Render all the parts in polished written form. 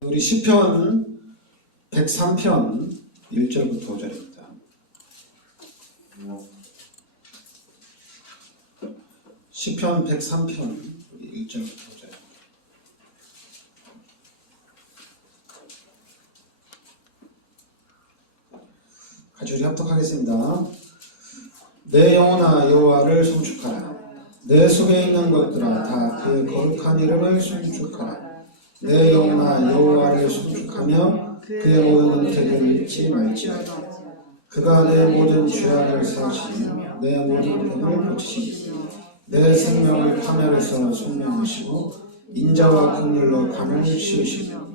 우리 시편 103편 1절부터 5절입니다. 시편 103편 1절부터 5절. 같이 우리 합독하겠습니다. 내 영혼아 여호와를 송축하라. 내 속에 있는 것들아 다 그의 거룩한 이름을 송축하라. 내 영혼아 여호와를 송축하며 그의 모든 은택을 잊지 말지어다. 그가 내 모든 죄악을 사하시며 내 모든 병을 고치시니 내 생명을 파멸해서 손명하시고 인자와 긍휼로 관을 씌우시며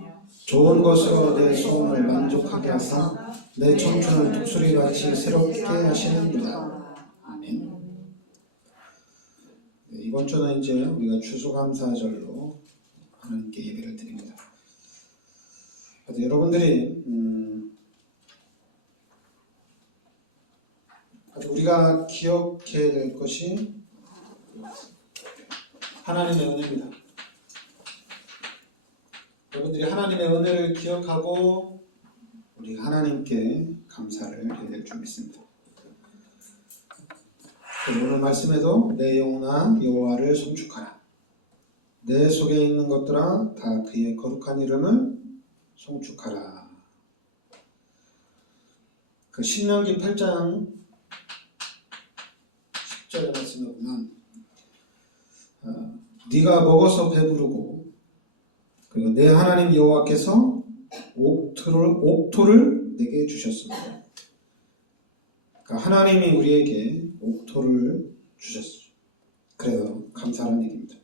좋은 것으로 내 소원을 만족하게 하사 내 청춘을 독수리같이 새롭게 하시는도다. 아멘. 이번 주는 이제 우리가 추수감사절로 하나님께 예배를 드립니다. 여러분들이 우리가 기억해야 될 것이 하나님의 은혜입니다. 여러분들이 하나님의 은혜를 기억하고 우리 하나님께 감사를 해야 될 줄 믿습니다. 오늘 말씀에도 내 영혼아 여호와를 송축하라. 내 속에 있는 것들아 다 그의 거룩한 이름을 송축하라. 그 신명기 8장 10절의 말씀에 보면 네가 먹어서 배부르고 그리고 내 하나님 여호와께서 옥토를 내게 주셨습니다. 그러니까 하나님이 우리에게 옥토를 주셨어요. 그래서 감사하는 얘기입니다.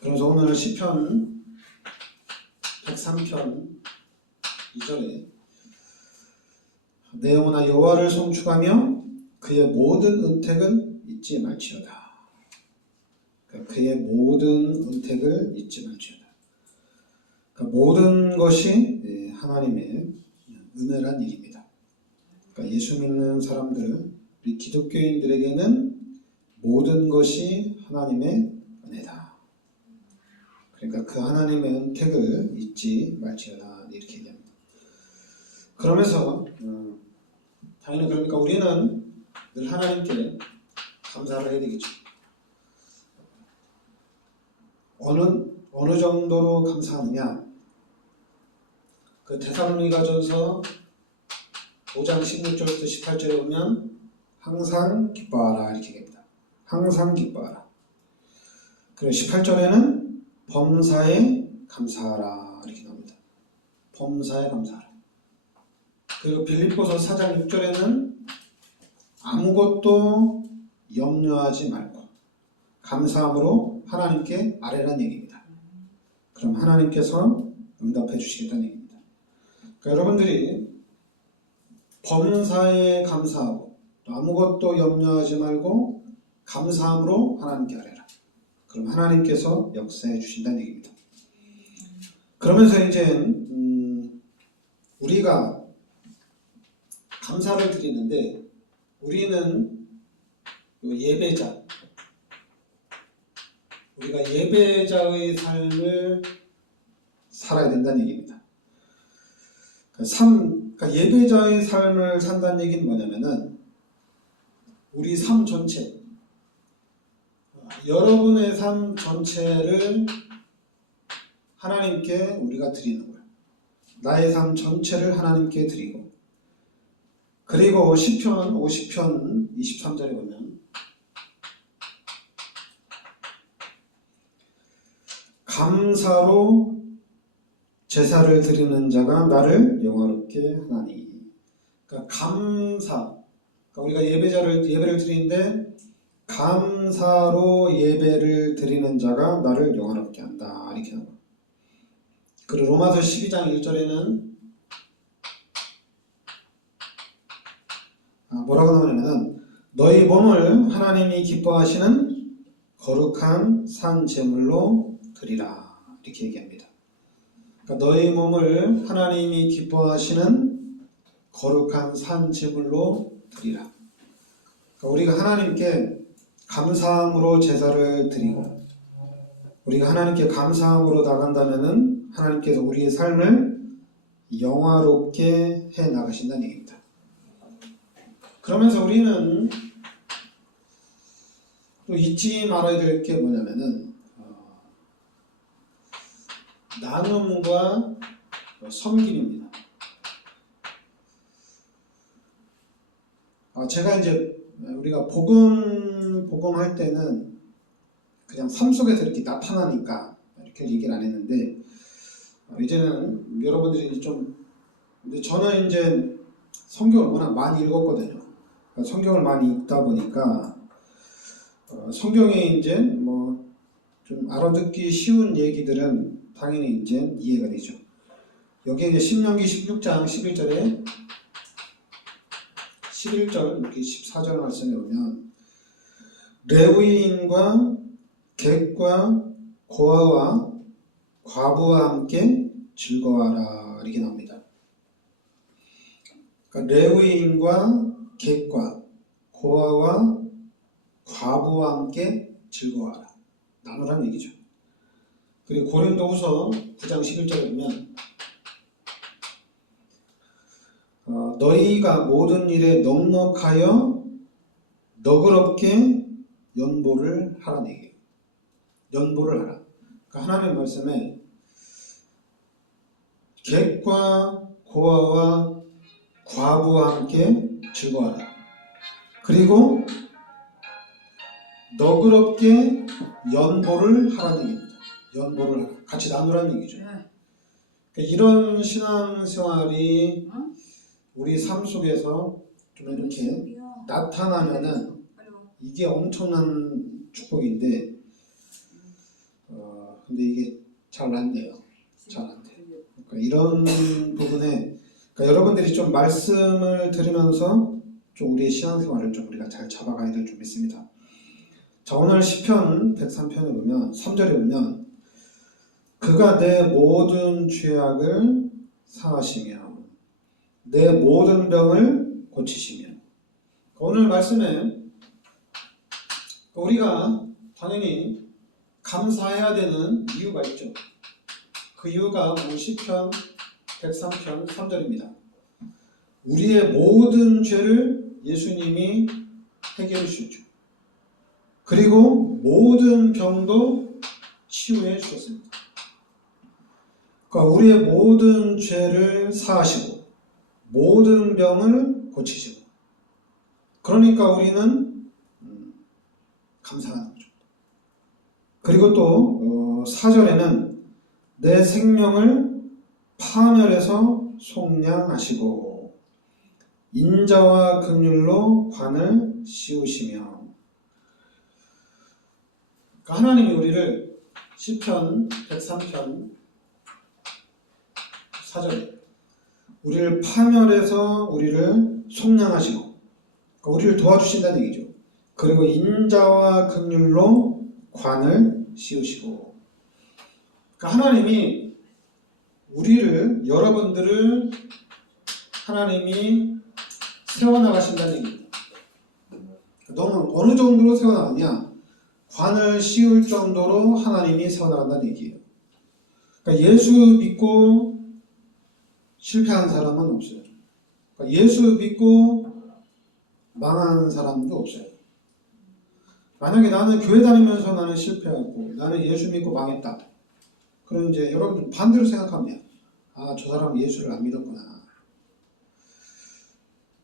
그래서 오늘 시편 103편 2절에 내 영혼아 여호와를 송축하며 그의 모든 은택을 잊지 말지어다. 그러니까 그의 모든 은택을 잊지 말지어다. 그러니까 모든 것이 하나님의 은혜란 얘기입니다. 그러니까 예수 믿는 사람들, 우리 기독교인들에게는 모든 것이 하나님의 은혜다. 그러니까 그 하나님의 은택을 잊지 말지어다 이렇게 얘기합니다. 그러면서 당연히 그러니까 우리는 늘 하나님께 감사를 해야 되겠죠. 어느 정도로 감사하느냐? 그 데살로니가전서 5장 16절부터 18절에 보면 항상 기뻐하라 이렇게 얘기합니다. 항상 기뻐하라. 그리고 18절에는 범사에 감사하라 이렇게 나옵니다. 범사에 감사하라. 그리고 빌립보서 4장 6절에는 아무것도 염려하지 말고 감사함으로 하나님께 아뢰란 얘기입니다. 그럼 하나님께서 응답해 주시겠다는 얘기입니다. 그러니까 여러분들이 범사에 감사하고 아무것도 염려하지 말고 감사함으로 하나님께 아뢰라. 그럼 하나님께서 역사해 주신다는 얘기입니다. 그러면서 이제 우리가 감사를 드리는데 우리는 예배자, 우리가 예배자의 삶을 살아야 된다는 얘기입니다. 그러니까 예배자의 삶을 산다는 얘기는 뭐냐면은 우리 삶 전체, 여러분의 삶 전체를 하나님께 우리가 드리는 거예요. 나의 삶 전체를 하나님께 드리고 그리고 시편 50편 23절에 보면 감사로 제사를 드리는 자가 나를 영화롭게 하나니. 그러니까 감사. 그러니까 우리가 예배를 드리는데 감사로 예배를 드리는 자가 나를 영화롭게 한다. 이렇게 나와요. 그리고 로마서 12장 1절에는 뭐라고 나오냐면은 너희 몸을 하나님이 기뻐하시는 거룩한 산 제물로 드리라. 이렇게 얘기합니다. 그러니까 너희 몸을 하나님이 기뻐하시는 거룩한 산 제물로 드리라. 그러니까 우리가 하나님께 감사함으로 제사를 드리고 우리가 하나님께 감사함으로 나간다면은 하나님께서 우리의 삶을 영화롭게 해 나가신다는 얘기입니다. 그러면서 우리는 또 잊지 말아야 될 게 뭐냐면은 나눔과 섬김입니다. 제가 이제 우리가 복음할 때는 그냥 삶 속에서 이렇게 나타나니까 이렇게 얘기를 안 했는데 이제는 여러분들이 근데 저는 이제 성경을 워낙 많이 읽었거든요. 성경을 많이 읽다 보니까 성경에 이제 뭐 좀 알아듣기 쉬운 얘기들은 당연히 이제 이해가 되죠. 여기 이제 신명기 16장 11절에 11절 이렇게 14절 말씀에 보면 레위인과 객과 고아와 과부와 함께 즐거워하라 이렇게 나옵니다. 그러니까 레위인과 객과 고아와 과부와 함께 즐거워하라. 나누라는 얘기죠. 그리고 고린도후서 9장 11절에 보면 너희가 모든 일에 넉넉하여 너그럽게 연보를 하라는 얘기예요. 연보를 하라. 그러니까 하나님의 말씀에 객과 고아와 과부와 함께 즐거워하라. 그리고 너그럽게 연보를 하라는 얘기입니다. 연보를 하라. 같이 나누라는 얘기죠. 그러니까 이런 신앙생활이 우리 삶 속에서 좀 이렇게 나타나면은 이게 엄청난 축복인데 근데 이게 잘 안 돼요. 잘 안 돼요. 그러니까 이런 부분에 그러니까 여러분들이 좀 말씀을 들으면서 좀 우리의 신앙생활을 좀 우리가 잘 잡아가야 될 좀 있습니다. 자, 오늘 시편 103편에 보면 3절에 보면 그가 내 모든 죄악을 사하시며 내 모든 병을 고치시며 오늘 말씀에 우리가 당연히 감사해야 되는 이유가 있죠. 그 이유가 시편 103편 3절입니다. 우리의 모든 죄를 예수님이 해결해 주셨죠. 그리고 모든 병도 치유해 주셨습니다. 그러니까 우리의 모든 죄를 사하시고 모든 병을 고치시고 그러니까 우리는 감사하는 거죠. 그리고 또 4절에는 내 생명을 파멸해서 속량하시고 인자와 긍휼로 관을 씌우시며 그러니까 하나님이 우리를 시편 103편 4절에 우리를 파멸해서 우리를 속량하시고 그러니까 우리를 도와주신다는 얘기죠. 그리고 인자와 긍휼로 관을 씌우시고 그러니까 하나님이 우리를 여러분들을 하나님이 세워나가신다는 얘기입니다. 너는 어느 정도로 세워나가냐? 관을 씌울 정도로 하나님이 세워나간다는 얘기예요. 그러니까 예수 믿고 실패한 사람은 없어요. 그러니까 예수 믿고 망한 사람도 없어요. 만약에 나는 교회 다니면서 나는 실패하고 나는 예수 믿고 망했다. 그럼 이제 여러분 반대로 생각하면 저 사람은 예수를 안 믿었구나.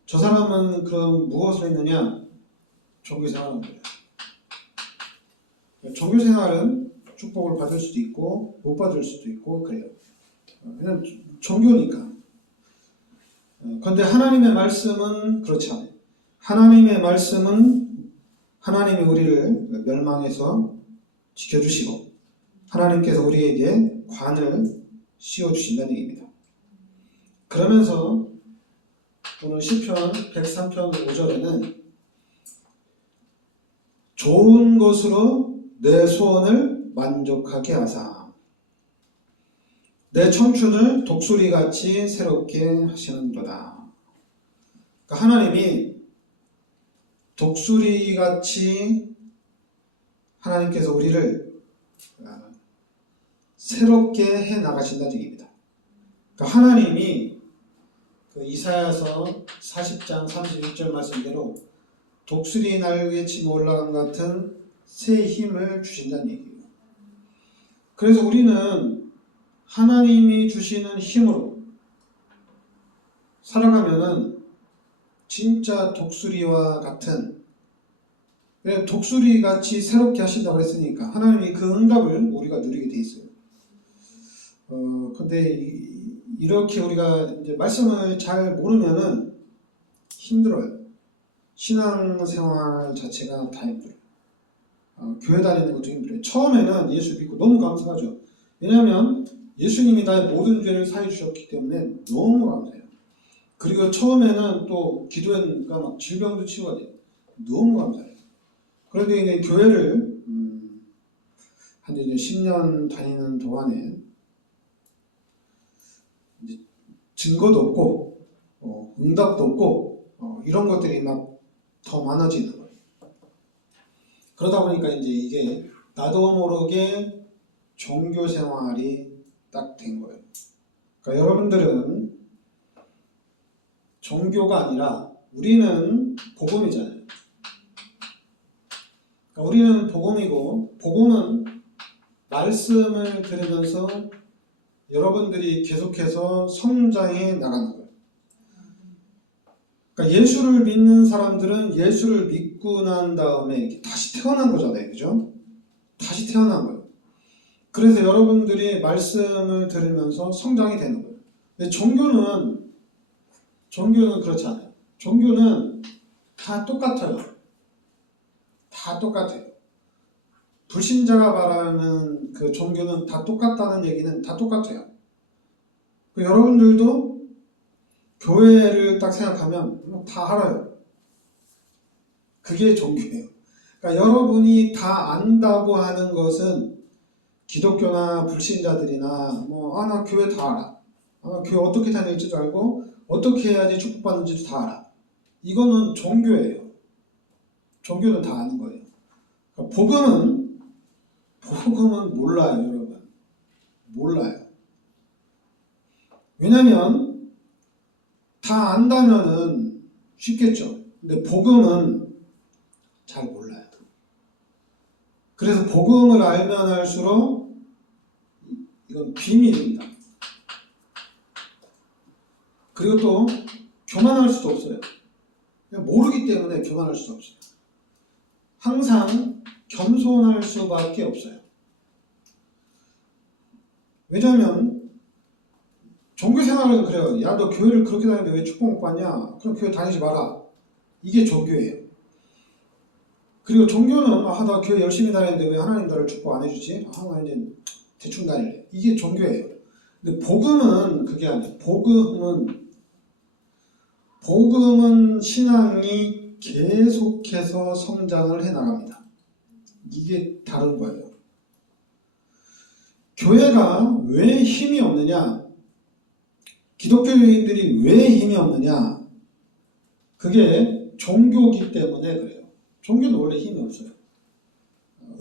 저 사람은 그럼 무엇을 했느냐? 종교생활을 거예요. 종교생활은 축복을 받을 수도 있고 못 받을 수도 있고 그래요. 그냥 종교니까. 그런데 하나님의 말씀은 그렇지 않아요. 하나님의 말씀은 하나님이 우리를 멸망해서 지켜주시고 하나님께서 우리에게 관을 씌워주신다는 얘기입니다. 그러면서 오늘 시편 103편 5절에는 좋은 것으로 내 소원을 만족하게 하사 내 청춘을 독수리같이 새롭게 하시는도다. 그러니까 하나님이 독수리같이 하나님께서 우리를 새롭게 해 나가신다는 얘기입니다. 그러니까 하나님이 그 이사야서 40장 31절 말씀대로 독수리 날개 치며 올라간 같은 새 힘을 주신다는 얘기예요. 그래서 우리는 하나님이 주시는 힘으로 살아가면은 진짜 독수리와 같은, 독수리 같이 새롭게 하신다고 했으니까 하나님이 그 응답을 우리가 누리게 돼 있어요. 근데 이렇게 우리가 이제 말씀을 잘 모르면은 힘들어요. 신앙생활 자체가 다 힘들어요. 교회 다니는 것도 힘들어요. 처음에는 예수 믿고 너무 감사하죠. 왜냐하면 예수님이 나의 모든 죄를 사해 주셨기 때문에 너무 감사해요. 그리고 처음에는 또 기도하니까 막 질병도 치유가 돼요. 너무 감사해요. 그런데 이제 교회를 한 이제 10년 다니는 동안에 이제 증거도 없고 응답도 없고 이런 것들이 막 더 많아지는 거예요. 그러다 보니까 이제 이게 나도 모르게 종교 생활이 딱 된 거예요. 그러니까 여러분들은 종교가 아니라 우리는 복음이잖아요. 그러니까 우리는 복음이고, 복음은 말씀을 들으면서 여러분들이 계속해서 성장해 나가는 거예요. 그러니까 예수를 믿는 사람들은 예수를 믿고 난 다음에 다시 태어난 거잖아요. 그죠? 다시 태어난 거예요. 그래서 여러분들이 말씀을 들으면서 성장이 되는 거예요. 근데 종교는 그렇지 않아요. 종교는 다 똑같아요. 다 똑같아요. 불신자가 말하는 그 종교는 다 똑같다는 얘기는 다 똑같아요. 여러분들도 교회를 딱 생각하면 다 알아요. 그게 종교예요. 그러니까 여러분이 다 안다고 하는 것은 기독교나 불신자들이나 나 교회 다 알아. 교회 어떻게 다닐지도 알고 어떻게 해야지 축복받는지도 다 알아. 이거는 종교예요. 종교는 다 아는 거예요. 그러니까 복음은 몰라요, 여러분. 몰라요. 왜냐면 다 안다면은 쉽겠죠. 근데 복음은 잘 몰라요. 그래서 복음을 알면 알수록 이건 비밀입니다. 그리고 또 교만할 수도 없어요. 그냥 모르기 때문에 교만할 수도 없어요. 항상 겸손할 수밖에 없어요. 왜냐하면 종교생활은 그래요. 야, 너 교회를 그렇게 다니는데 왜 축복 못 받냐? 그럼 교회 다니지 마라. 이게 종교예요. 그리고 종교는 나 교회 열심히 다니는데 왜 하나님 나를 축복 안 해주지? 나 이제 대충 다닐래. 이게 종교예요. 근데 복음은 그게 아니에요. 복음은 신앙이 계속해서 성장을 해나갑니다. 이게 다른 거예요. 교회가 왜 힘이 없느냐? 기독교인들이 왜 힘이 없느냐? 그게 종교기 때문에 그래요. 종교는 원래 힘이 없어요.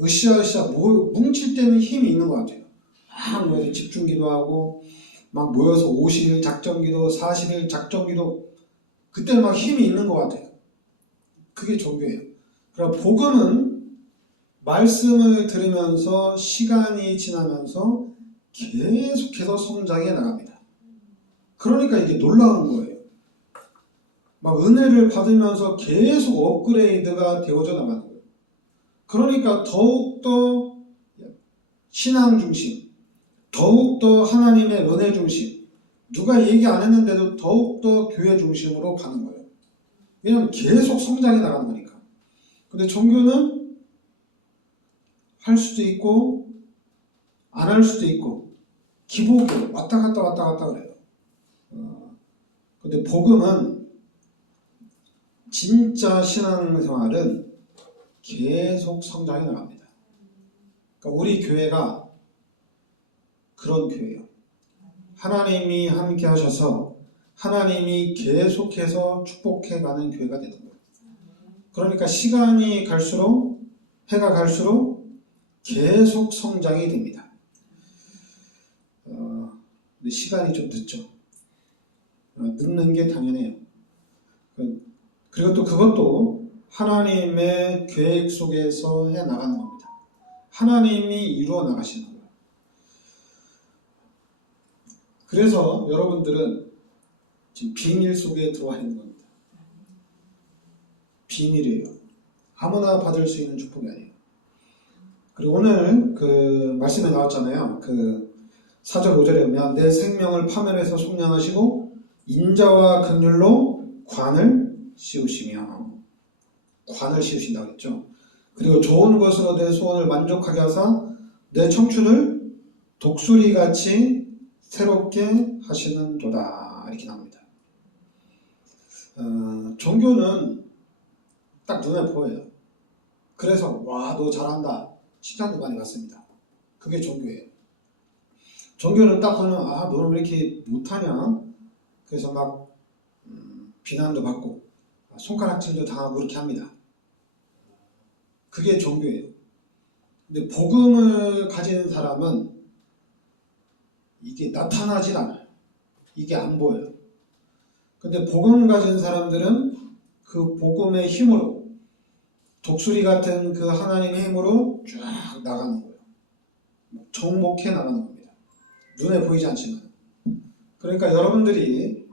으쌰으쌰 뭉칠 때는 힘이 있는 것 같아요. 막 모여서 집중기도 하고 막 모여서 50일 작정기도 40일 작정기도 그때 막 힘이 있는 것 같아요. 그게 종교예요. 그럼 복음은 말씀을 들으면서 시간이 지나면서 계속해서 성장해 나갑니다. 그러니까 이게 놀라운 거예요. 막 은혜를 받으면서 계속 업그레이드가 되어져 나가는 거예요. 그러니까 더욱더 신앙 중심, 더욱더 하나님의 은혜 중심, 누가 얘기 안 했는데도 더욱더 교회 중심으로 가는 거예요. 왜냐하면 계속 성장해 나가는 거니까. 근데 종교는 할 수도 있고 안 할 수도 있고 기복이에요. 왔다 갔다 그래요. 근데 복음은 진짜 신앙생활은 계속 성장해 나갑니다. 그러니까 우리 교회가 그런 교회예요. 하나님이 함께 하셔서 하나님이 계속해서 축복해가는 교회가 되는 거예요. 그러니까 시간이 갈수록 해가 갈수록 계속 성장이 됩니다. 근데 시간이 좀 늦죠. 늦는 게 당연해요. 그리고 또 그것도 하나님의 계획 속에서 해 나가는 겁니다. 하나님이 이루어 나가시는 거예요. 그래서 여러분들은 지금 비밀 속에 들어와 있는 겁니다. 비밀이에요. 아무나 받을 수 있는 축복이 아니에요. 그리고 오늘 그 말씀에 나왔잖아요. 그 4절 5절에 보면 내 생명을 파멸해서 속량하시고 인자와 긍휼로 관을 씌우시며, 관을 씌우신다고 했죠. 그리고 좋은 것으로 내 소원을 만족하게 하사 내 청춘을 독수리같이 새롭게 하시는도다, 이렇게 나옵니다. 종교는 딱 눈에 보여요. 그래서 와, 너 잘한다, 칭찬도 많이 받습니다. 그게 종교예요. 종교는 딱 보면 아, 너는 왜 이렇게 못하냐, 그래서 막 비난도 받고 손가락질도 당하고 그렇게 합니다. 그게 종교예요. 근데 복음을 가진 사람은 이게 나타나질 않아요. 이게 안 보여요. 근데 복음 가진 사람들은 그 복음의 힘으로, 독수리 같은 그 하나님의 힘으로 쫙 나가는 거예요. 정복해 나가는 겁니다. 눈에 보이지 않지만. 그러니까 여러분들이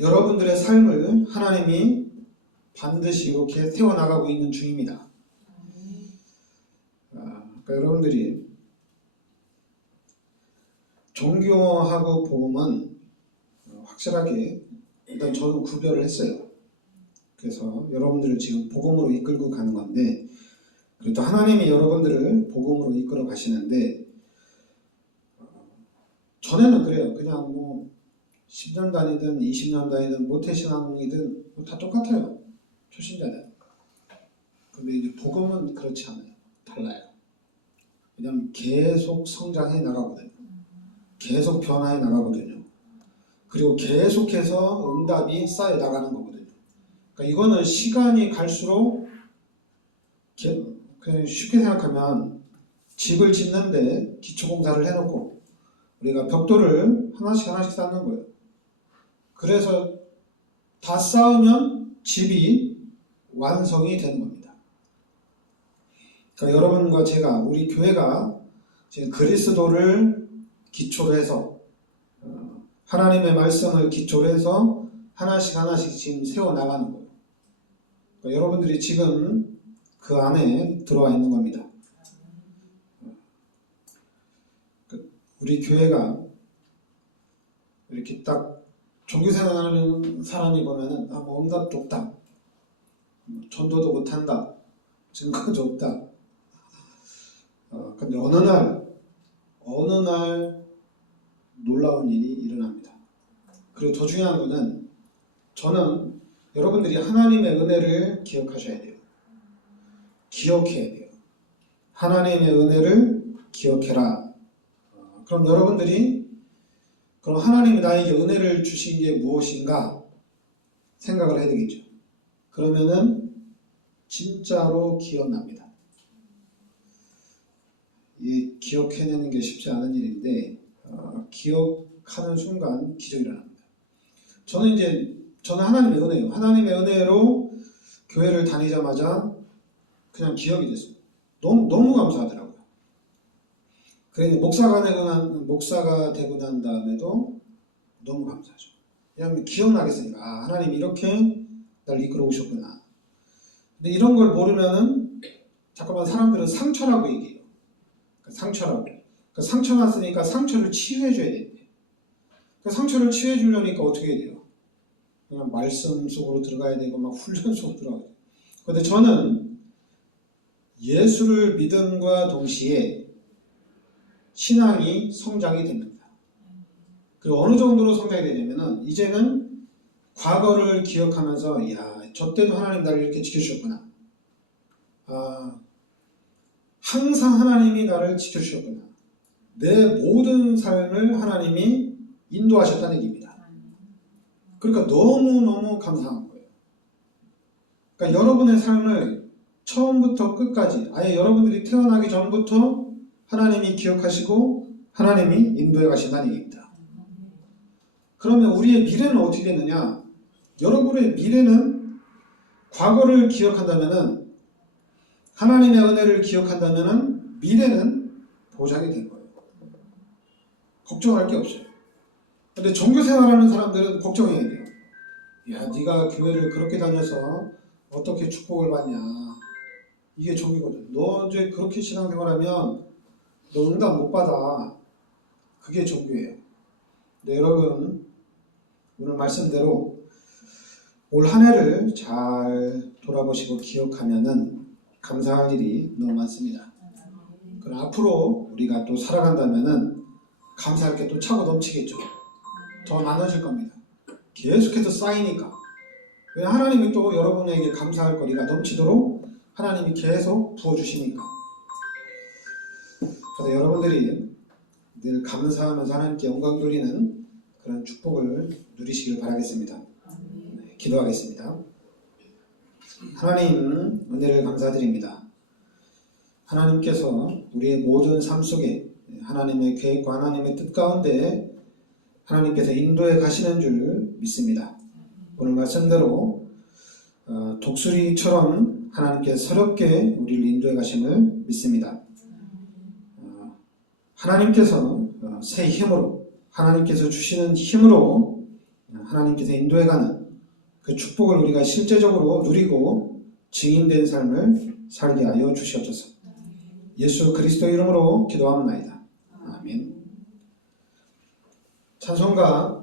여러분들의 삶을 하나님이 반드시 이렇게 세워나가고 있는 중입니다. 그러니까 여러분들이 종교하고 복음은 확실하게 일단 저는 구별을 했어요. 그래서 여러분들을 지금 복음으로 이끌고 가는 건데, 그리고 또 하나님이 여러분들을 복음으로 이끌어 가시는데, 전에는 그래요. 그냥 뭐 10년 다니든 20년 다니든 모태신앙이든 뭐 다 똑같아요. 초신자는. 근데 이제 복음은 그렇지 않아요. 달라요. 왜냐하면 계속 성장해 나가거든요. 계속 변화해 나가거든요. 그리고 계속해서 응답이 쌓여 나가는 거거든요. 그러니까 이거는 시간이 갈수록, 그냥 쉽게 생각하면 집을 짓는데 기초공사를 해놓고 우리가 벽돌을 하나씩 하나씩 쌓는 거예요. 그래서 다 쌓으면 집이 완성이 되는 겁니다. 그러니까 여러분과 제가, 우리 교회가 지금 그리스도를 기초로 해서 하나님의 말씀을 기초로 해서 하나씩 하나씩 지금 세워나가는 거예요. 그러니까 여러분들이 지금 그 안에 들어와 있는 겁니다. 우리 교회가 이렇게 딱 종교생활하는 사람이 보면은 뭐 응답도 없다, 전도도 못한다, 증거도 없다. 근데 어느 날 놀라운 일이 일어납니다. 그리고 더 중요한 거는, 저는 여러분들이 하나님의 은혜를 기억하셔야 돼요. 기억해야 돼요. 하나님의 은혜를 기억해라. 그럼 여러분들이, 그럼 하나님이 나에게 은혜를 주신 게 무엇인가 생각을 해야 되겠죠. 그러면은 진짜로 기억납니다. 이 기억해내는 게 쉽지 않은 일인데, 기억하는 순간 기적이 일어납니다. 저는 하나님의 은혜예요. 하나님의 은혜로 교회를 다니자마자 그냥 기억이 됐어요. 너무 감사하더라고요. 그래서 목사가 되고 난 다음에도 너무 감사하죠. 왜냐하면 기억나겠으니까, 아, 하나님 이렇게 날 이끌어 오셨구나. 근데 이런 걸 모르면은 잠깐만 사람들은 상처라고 얘기해요. 상처라고. 그러니까 상처 났으니까 상처를 치유해줘야 되는데, 그 상처를 치유해주려니까 어떻게 해야 돼요? 그냥 말씀 속으로 들어가야 되고 막 훈련 속으로 들어가야 돼요. 그런데 저는 예수를 믿음과 동시에 신앙이 성장이 됩니다. 그리고 어느 정도로 성장이 되냐면은 이제는 과거를 기억하면서, 야, 저 때도 하나님 나를 이렇게 지켜주셨구나. 항상 하나님이 나를 지켜주셨구나. 내 모든 삶을 하나님이 인도하셨다는 얘기입니다. 그러니까 너무너무 감사한 거예요. 그러니까 여러분의 삶을 처음부터 끝까지, 아예 여러분들이 태어나기 전부터 하나님이 기억하시고 하나님이 인도해 가신다는 얘기입니다. 그러면 우리의 미래는 어떻게 되느냐? 여러분의 미래는 과거를 기억한다면은, 하나님의 은혜를 기억한다면은 미래는 보장이 된 거예요. 걱정할 게 없어요. 근데 종교 생활하는 사람들은 걱정해야 돼요. 야, 네가 교회를 그렇게 다녀서 어떻게 축복을 받냐. 이게 종교거든. 너 이제 그렇게 신앙생활하면 너 응답 못 받아. 그게 종교예요. 네, 여러분, 오늘 말씀대로 올 한 해를 잘 돌아보시고 기억하면은 감사할 일이 너무 많습니다. 그럼 앞으로 우리가 또 살아간다면은 감사할 게 또 차고 넘치겠죠. 더 많아질 겁니다. 계속해서 쌓이니까. 왜 하나님이 또 여러분에게 감사할 거리가 넘치도록 하나님이 계속 부어주시니까. 그래서 여러분들이 늘 감사하면서 하나님께 영광 돌리는 그런 축복을 누리시길 바라겠습니다. 네, 기도하겠습니다. 하나님, 은혜를 감사드립니다. 하나님께서 우리의 모든 삶 속에 하나님의 계획과 하나님의 뜻 가운데 하나님께서 인도해 가시는 줄 믿습니다. 오늘 말씀대로 독수리처럼 하나님께서 서럽게 우리를 인도해 가심을 믿습니다. 하나님께서 새 힘으로, 하나님께서 주시는 힘으로 하나님께서 인도해가는 그 축복을 우리가 실제적으로 누리고 증인된 삶을 살게 하여 주시옵소서. 예수 그리스도 이름으로 기도합니다. 아멘. 찬송가